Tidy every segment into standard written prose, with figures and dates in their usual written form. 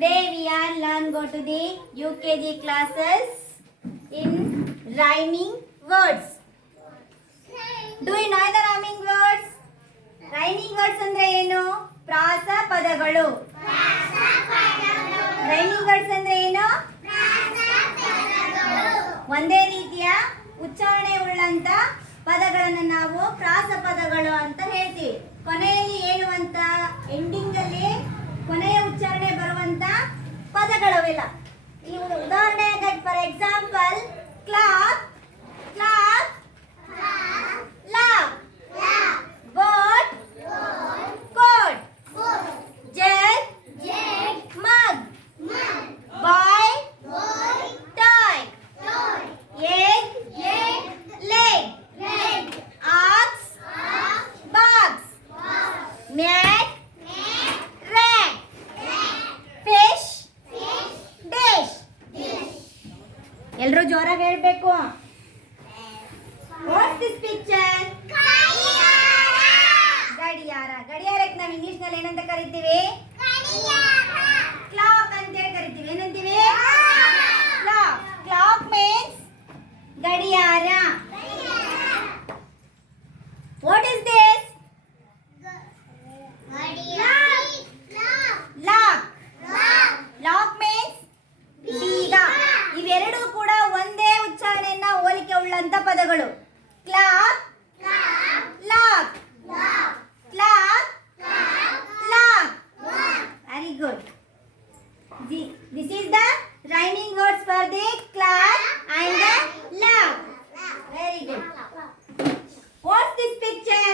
Today we are go to the UKG classes in rhyming words. Do you know the rhyming words? Rhyming words ಅಂದ್ರೆ ಏನು? ಪ್ರಾಸ ಪದಗಳು. Rhyming words ಅಂದ್ರೆ ಏನು? ಒಂದೇ ರೀತಿಯ ಉಚ್ಚಾರಣೆ ಉಳ್ಳಂತ ಪದಗಳನ್ನು ನಾವು ಪ್ರಾಸ ಪದಗಳು ಅಂತ ಹೇಳ್ತೀವಿ. ಕೊನೆಯಲ್ಲಿ ಹೇಳುವಂತ ಎಂಡಿಂಗ್ ಅಲ್ಲಿ ಕೊನೆಯ ಉಚ್ಚಾರಣೆ ಬರುವಂತ ಪದಗಳವೆಲ್ಲ. ಈ ಉದಾಹರಣೆಗೆ for example clock, clock, lock, boat, coat, jug, mug, boy, toy, egg, leg, ox, box, mat, rat, fish, dish. ಎಲ್ಲರೂ ಜೋರಾಗಿ ಹೇಳಬೇಕು. What's this picture? ಗಡಿಯಾರ. ಗಡಿಯಾರಕ್ಕೆ ನಾವು ಇಂಗ್ಲಿಷ್ ನಲ್ಲಿ ಏನಂತ ಕರಿತೀವಿ? ಕ್ಲಾಕ್ ಅಂತ ಹೇಳಿ ಕರಿತೀವಿ. ಏನಂತೀವಿ? ಕ್ಲಾಕ್. ಕ್ಲಾಕ್ ಮೀನ್ಸ್ ಗಡಿಯಾರ. What is this? Lock. Lock means ಬೀಗ. ಇವೆರಡೂ ಕೂಡ ಒಂದೇ ಉಚ್ಚಾರಣೆಯನ್ನ ಹೋಲಿಕೆ ಉಳ್ಳಂತ ಪದಗಳು. Clock, lock, clock, lock. Very good. This is the rhyming words for the clock and the lock. Very good. What's this picture?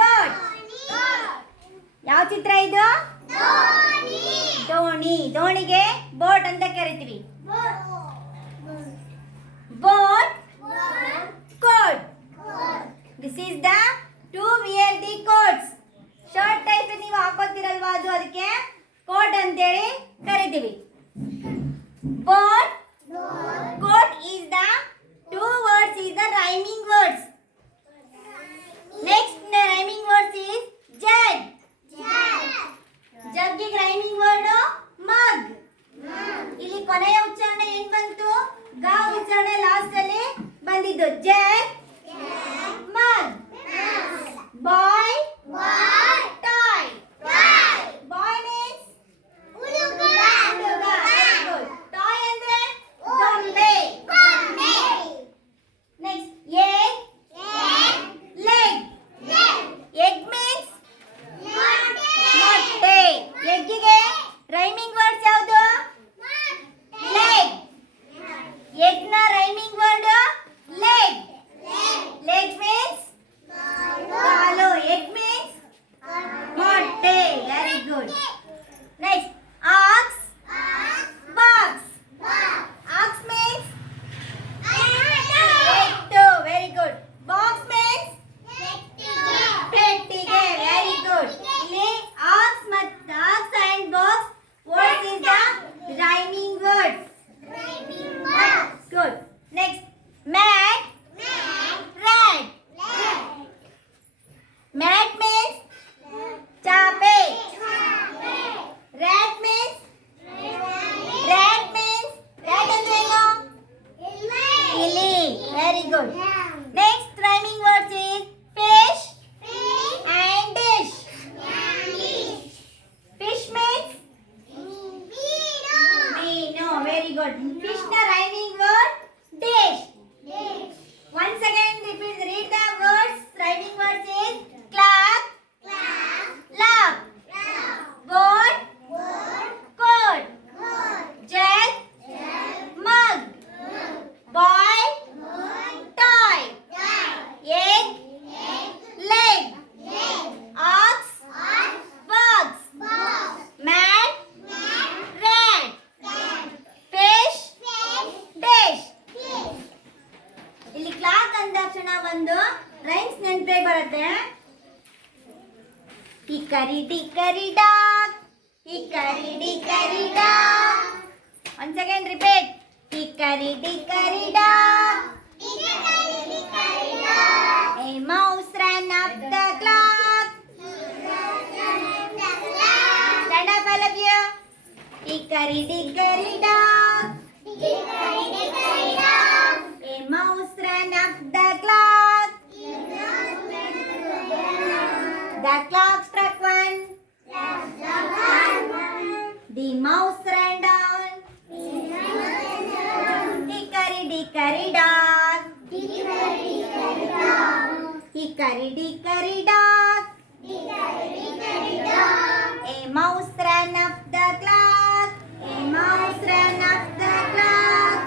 Bird. ಯಾವ ಚಿತ್ರ ಇದು? ದೋಣಿ. ದೋಣಿಗೆ ಬೋಟ್ ಅಂತ ಕರಿತೀವಿ. Boat, coat. This is the to wear the coats. Shirt type ನೀವು ಹಾಕೋತಿರಲ್ವಾ, ಅದು ಅದಕ್ಕೆ coat ಅಂತೇಳಿ ಕರಿತೀವಿ. Boat, coat is the two words is the rhyming words. Next rhyming words is jug. ಜಗ್ಗಿಗೆ ರೈಮಿಂಗ್ ವರ್ಡ್ ಮಗ್. ಇಲ್ಲಿ ಕೊನೆಯ ಉಚ್ಚಾರಣೆ ಏನ್ ಬಂತು? ಗ ಉಚ್ಚಾರಣೆ ಲಾಸ್ಟ್ ಅಲ್ಲಿ ಬಂದಿದ್ದು. Jug, mug. Boy, toy. Boy means ಹುಡುಗ. ಟಾಯ್ ಅಂದ್ರೆ ಗೊಂಬೆ. Next egg, leg. Egg means ಮೊಟ್ಟೆ. ಎಗ್ಗಿಗೆ ರೈಮಿಂಗ್ ವರ್ಡ್ಸ್ ಯಾವುದು? ಲೆಗ್. ಎಗ್ ನ rhyming word leg. Leg means ಕಾಲು. ಎಗ್ ಮೀನ್ಸ್ ಮೊಟ್ಟೆ. Very good. Next ox, box. Ox means ಎತ್ತು. Very good. ಬಾಕ್ಸ್ ಮೀನ್ಸ್ ಪೆಟ್ಟಿಗೆ. Very good. ಇಲ್ಲಿ ಆಕ್ಸ್ ಮತ್ತು ox and box words is the rhyming words. Good. Next mat, rat. Mat means ಚಾಪೆ. rat means rat ಅಂದ್ರೆ ಏನು? ಇಲಿ. Very good. Next rhyming words is fish and dish. Fish means ಮೀನು. Very good. Fish ನ rhyming word dish. Once again read the words. Rhyming words is clock, lock, boat, coat, jug, mug, boy, toy, egg, leg, ox, box, mat, rat, fish, dish. ಇಲ್ಲಿ clock ಅಂದ ತಕ್ಷಣ ಒಂದು rhymes ನೆನಪೇ ಬರುತ್ತೆ. Hickory dickory dock, hickory dickory dock. Once again repeat. Hickory dickory dock, a mouse ran up the clock. Stand up dickory dock. A mouse ran up the clock. The clock struck one. The mouse ran down. Dickory dock. Hickory dickory dock. A mouse ran up the clock. A mouse ran up the clock.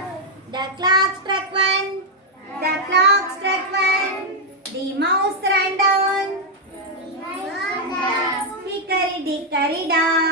The clock struck one. The clock struck one. The mouse ran down. Hickory dickory dock.